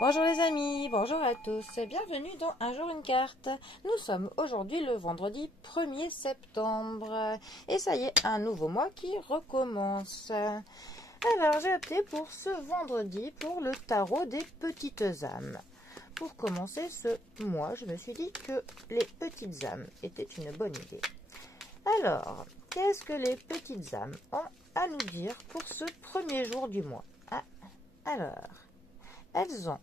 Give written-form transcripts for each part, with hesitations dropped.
Bonjour les amis, bonjour à tous et bienvenue dans Un jour une carte. Nous sommes aujourd'hui le vendredi 1er septembre et ça y est, un nouveau mois qui recommence. Alors j'ai opté pour ce vendredi pour le tarot des petites âmes. Pour commencer ce mois, je me suis dit que les petites âmes étaient une bonne idée. Alors, qu'est-ce que les petites âmes ont à nous dire pour ce premier jour du mois? Alors, elles ont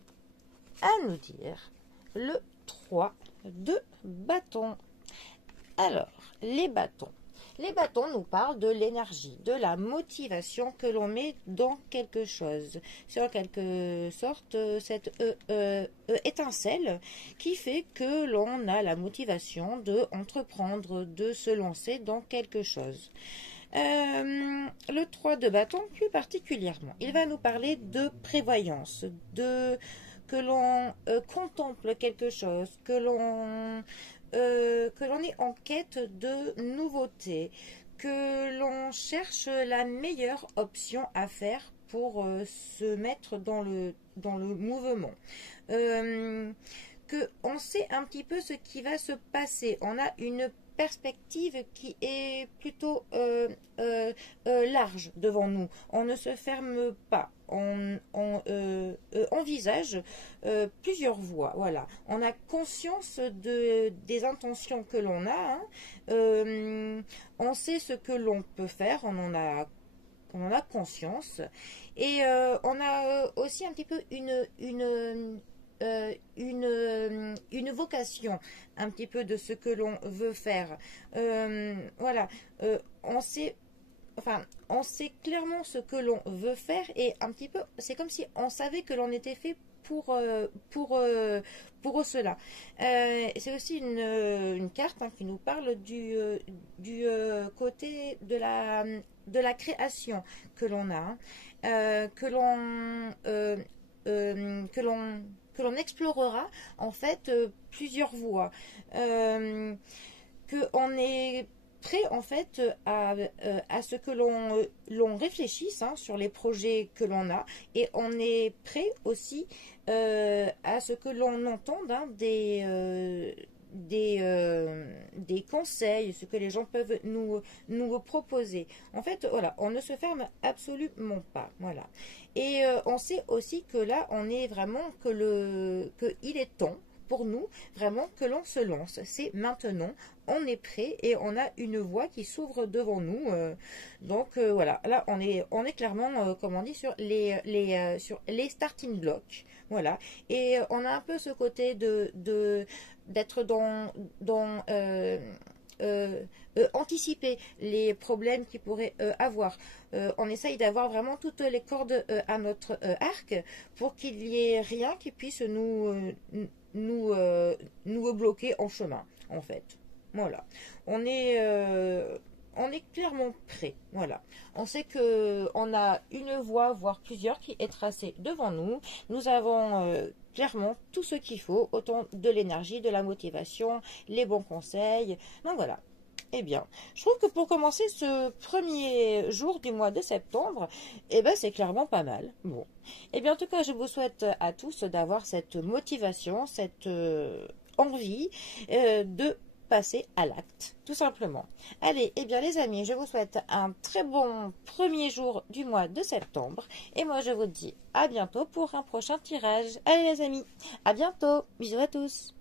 à nous dire le 3 de bâton. Alors, les bâtons. Les bâtons nous parlent de l'énergie, de la motivation que l'on met dans quelque chose. C'est en quelque sorte cette étincelle qui fait que l'on a la motivation de entreprendre, de se lancer dans quelque chose. Le 3 de bâton plus particulièrement, il va nous parler de prévoyance, que l'on contemple quelque chose, que l'on est en quête de nouveautés, que l'on cherche la meilleure option à faire pour se mettre dans le mouvement. Que on sait un petit peu ce qui va se passer. On a une perspective qui est plutôt large devant nous. On ne se ferme pas. On envisage plusieurs voies. Voilà. On a conscience des intentions que l'on a. On sait ce que l'on peut faire. On en a conscience. Et on a aussi un petit peu une vocation un petit peu de ce que l'on veut faire. Voilà, on sait clairement ce que l'on veut faire et un petit peu, c'est comme si on savait que l'on était fait pour cela. C'est aussi une carte qui nous parle du côté de la création que l'on a, que l'on explorera en fait plusieurs voies, qu'on est prêt en fait à ce que l'on réfléchisse sur les projets que l'on a, et on est prêt aussi à ce que l'on entende des conseils, ce que les gens peuvent nous proposer. En fait, voilà, on ne se ferme absolument pas. Voilà. Et on sait aussi que là, on est vraiment qu'il est temps pour nous, vraiment, que l'on se lance. C'est maintenant, on est prêt et on a une voie qui s'ouvre devant nous. Donc voilà, là, on est clairement, comme on dit, sur les starting blocks. Voilà. Et on a un peu ce côté d'être anticiper les problèmes qu'il pourrait avoir. On essaye d'avoir vraiment toutes les cordes à notre arc pour qu'il n'y ait rien qui puisse nous bloquer en chemin, en fait. Voilà. On est clairement prêt. Voilà. On sait qu'on a une voie, voire plusieurs, qui est tracée devant nous. Nous avons clairement tout ce qu'il faut, autant de l'énergie, de la motivation, les bons conseils. Donc voilà. Eh bien, je trouve que pour commencer ce premier jour du mois de septembre, c'est clairement pas mal. Bon. Eh bien, en tout cas, je vous souhaite à tous d'avoir cette motivation, cette envie de passer à l'acte, tout simplement. Allez, eh bien les amis, je vous souhaite un très bon premier jour du mois de septembre, et moi je vous dis à bientôt pour un prochain tirage. Allez les amis, à bientôt, bisous à tous.